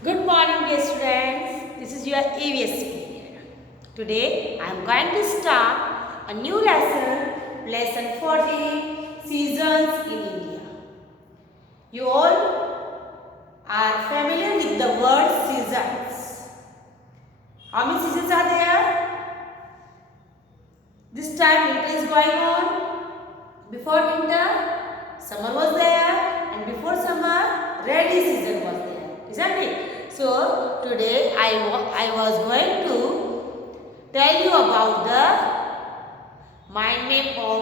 Good morning, dear students. This is your EVS period. Today, I am going to start a new lesson, lesson 14, Seasons in India. You all are familiar with the word seasons. How many seasons are there? This time winter is going on. Before winter, summer was there, and before summer, rainy season was there. Isn't it? So today I was going to tell you about the mind map of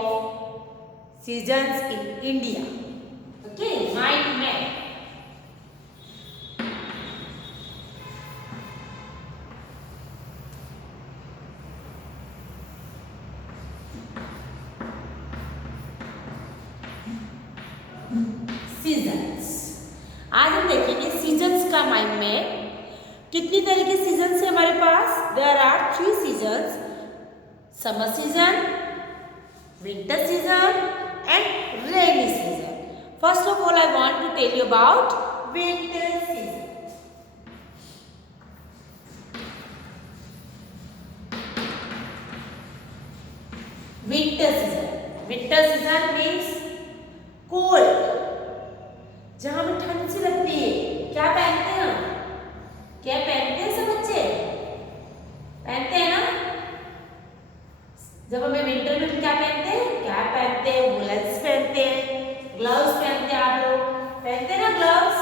seasons in India. Okay, mind map. Seasons आज हम देखेंगे seasons का mind में कितनी तरह के seasons है हमारे पास. There are 3 seasons, summer season, winter season and rainy season. First of all I want to tell you about winter season. Winter season means cold, जहां हमें ठंड सी लगती है. क्या पहनते हैं हम? क्या पहनते हैं सब बच्चे? पहनते हैं ना. जब हमें विंटर में क्या पहनते हैं? क्या पहनते हैं? वुलन्स पहनते हैं, ग्लव्स पहनते हैं. आप लोग पहनते हैं ना ग्लव्स.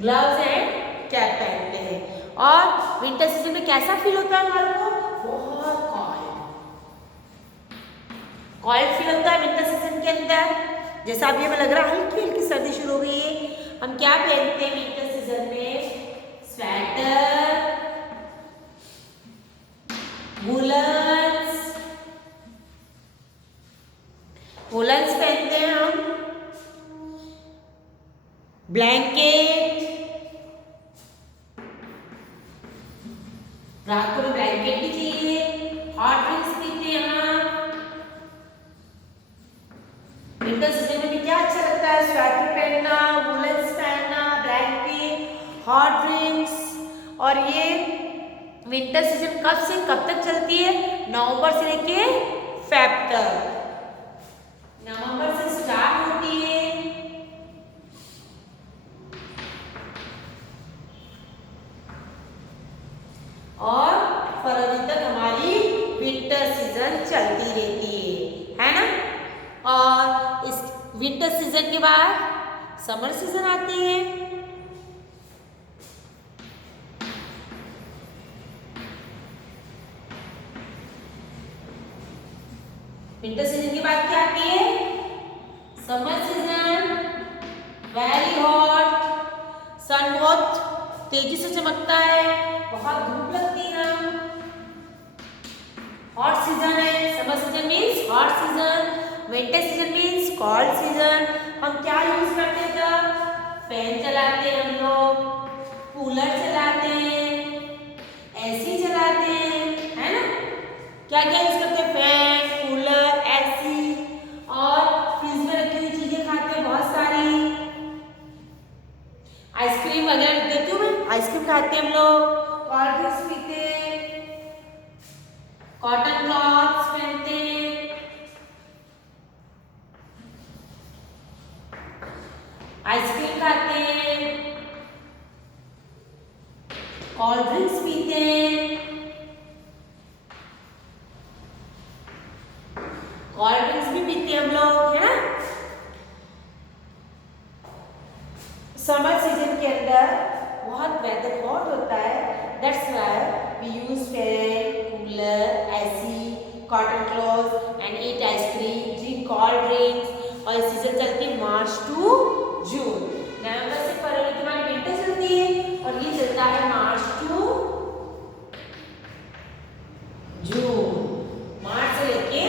ग्लव्स एंड कैप पहनते हैं. और विंटर सीजन में कैसा फील होता है हमारे को? बहुत कॉल्ड फील होता है विंटर सीजन के अंदर. जैसा अभी हमें लग रहा है हल्की हल्की सर्दी शुरू हो गई है. हम क्या पहनते हैं विंटर सीजन में? स्वेटर, वुलन्स पहनते हैं हम, ब्लैंकेट, रात को भी ब्लैंकेट भी चाहिए. हॉट ड्रिंक्स पीते हैं हम. विंटर सीजन में भी क्या अच्छा लगता है? स्वेटर पहनना, वुलन्स पहनना, ब्लैंकेट, हॉट ड्रिंक्स. और ये विंटर सीजन कब से कब तक चलती है? नवंबर से लेके फेब तक. नवंबर से स्टार्ट होती है और फरवरी तक हमारी विंटर सीजन चलती रहती है ना. और इस विंटर सीजन के बाद समर सीजन आती है. विंटर सीजन के बाद क्या आती है? Summer season. वेरी हॉट, सन बहुत तेजी से चमकता है, बहुत धूप लगती है. हॉट सीजन है. Summer season means hot season, winter season means cold season. हम क्या यूज करते थे? फैन चलाते हैं हम लोग, कूलर चलाते हैं, एसी चलाते हैं, है ना. क्या क्या यूज करते हैं? Fan, cooler, AC. और फ्रिज में रखी हुई चीजें खाते हैं बहुत सारी. आइसक्रीम वगैरह देती हूँ मैं. आइसक्रीम खाते हैं हम लोग, कोल्ड ड्रिंक्स पीते हैं, कॉटन क्लॉथ्स पहनते हैं, आइसक्रीम खाते हैं, कोल्ड ड्रिंक्स पीते हैं. कोल्ड ड्रिंक्स भी पीते हैं हम लोग, है ना. समर सीजन के अंदर बहुत वेदर हॉट होता है. That's why we use fan, cooler, AC, cotton cloth and eat ice cream, drink cold drinks. और ये सीजन चलती है मार्च टू जून. नवंबर से फरवरी की हमारी विंटर चलती है और ये चलता है मार्च टू जून. मार्च से लेके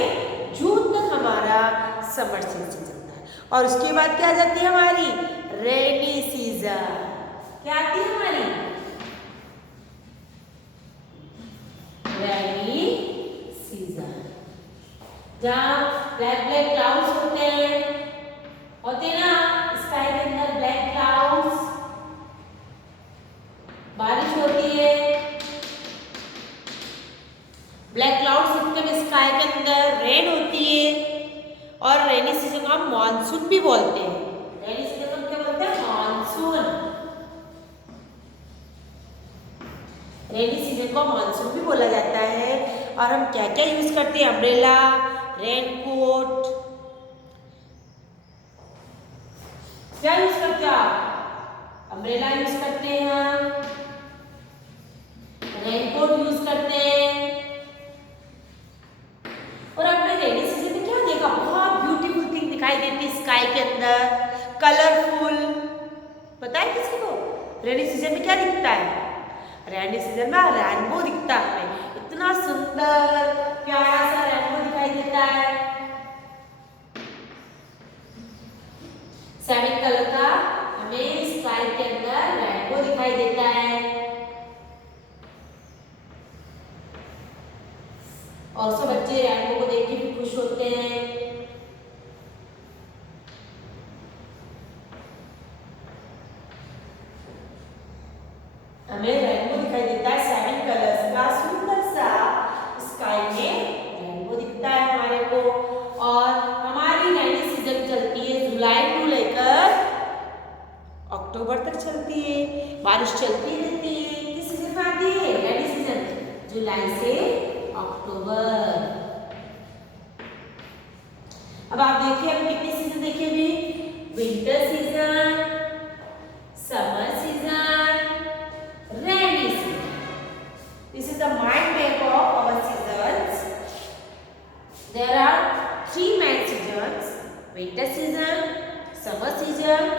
जून तक हमारा समर सीजन चलता है. और उसके बाद क्या आ जाती है हमारी? Rainy season. क्या आती है हमारी? जहाँ ब्लैक ब्लैक क्लाउड्स होते हैं ना स्काई के अंदर ब्लैक क्लाउड्स, बारिश होती है, ब्लैक क्लाउड्स दिखते हैं स्काई के अंदर, रेन होती है और रेनी सीजन को हम मानसून भी बोलते हैं। रेनी सीजन को क्या बोलते हैं? मानसून। रेनी सीजन को मानसून भी बोला जाता है। और हम क्या क्या यूज करते हैं? अम्ब्रेला, रेनकोट, क्या यूज करते हैं आप? अम्ब्रेला यूज करते हैं, रेनकोट यूज करते हैं। और आपने रेनी सीजन में क्या देखा? बहुत ब्यूटीफुल थिंग दिखाई देती है स्काई के अंदर, कलरफुल। पता है किसी को रेनी सीजन में क्या दिखता है? रेनी सीजन में रेनबो दिखता है, इतना सुंदर प्यारा सा रेनबो दिखाई देता है। 7 कलर का हमें स्काई के अंदर रेनबो दिखाई देता है। और सब बच्चे रेनबो को देख के भी खुश होते हैं। हमें रेनबो दिखाई देता है 7 कलर्स का, सुंदर सा स्काई में रेनबो दिखता है हमारे को। और हमारी रेनी सीजन चलती है जुलाई टू लेकर अक्टूबर तक चलती है। बारिश चलती रहती है। किस सीजन में आती है रेनी सीजन? जुलाई से अक्टूबर। अब आप देखिए, हम कितने सीजन देखे अभी? Winter season, summer season, rainy season. This is the mind map of our seasons. There are 3 main seasons: winter season, summer season,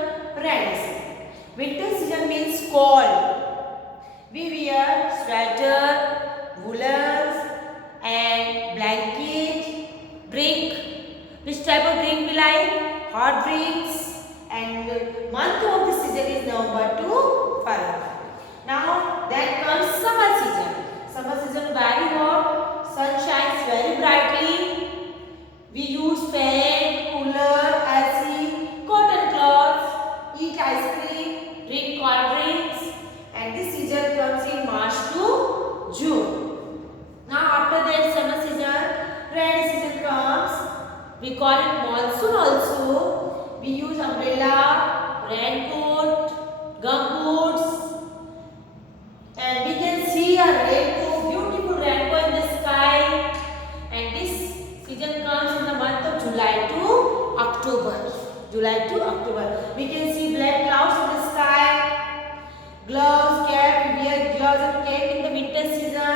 rainy season. Winter season means cold. We wear sweater, woolens and blanket. Drink. Which type of drink we like? Hot drinks. And month of the season is November to February. Now that comes summer season. Summer season very hot, sun shines very brightly. We use fan, cooler, AC, cotton cloths, eat ice cream, drink cold drinks, and this season comes in March to June. Now after that summer season, rainy season comes. We call it monsoon also. We use umbrella, raincoat, gumboots. And we can see a rainbow, beautiful rainbow in the sky. And this season comes in the month of July to October. July to October. We can see black clouds in the sky. Gloves, cap, we wear gloves and cap in the winter season.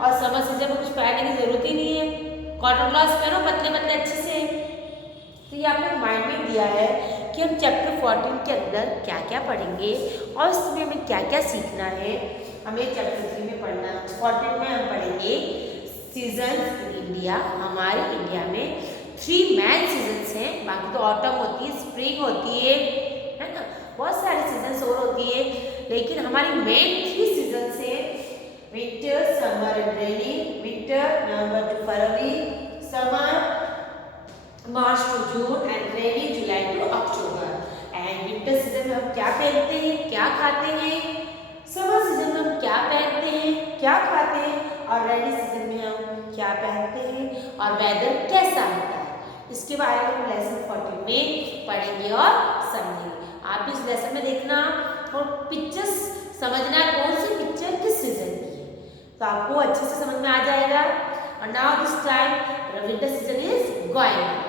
और summer season में कुछ पहनने की जरूरत ही नहीं है। Cotton gloves पहनो पतले पतले अच्छे से। तो ये आपने माइंड में दिया है कि हम चैप्टर 14 के अंदर क्या क्या पढ़ेंगे और इसमें हमें क्या क्या सीखना है। हमें चैप्टर 3 में पढ़ना, 14 में हम पढ़ेंगे सीजन इन इंडिया। हमारे इंडिया में 3 मेन सीजन्स हैं, बाकी तो ऑटम होती है, स्प्रिंग होती है ना, बहुत सारे सीजन्स और होती है, लेकिन हमारी मेन 3 सीजन्स हैं winter, summer and rainy. Winter November to February, summer March to June and rainy July to October. And winter season में हम क्या पहनते हैं, क्या खाते हैं, समर सीजन में हम क्या पहनते हैं, क्या खाते हैं, और रेनी सीजन में हम क्या पहनते हैं और वेदर कैसा होता है, इसके बारे में हम लेसन 14 में पढ़ेंगे और समझेंगे। आप इस लेसन में देखना और पिक्चर्स समझना कौन सी पिक्चर किस सीजन की है, तो आपको अच्छे से समझ में आ जाएगा। और now this time winter season is going.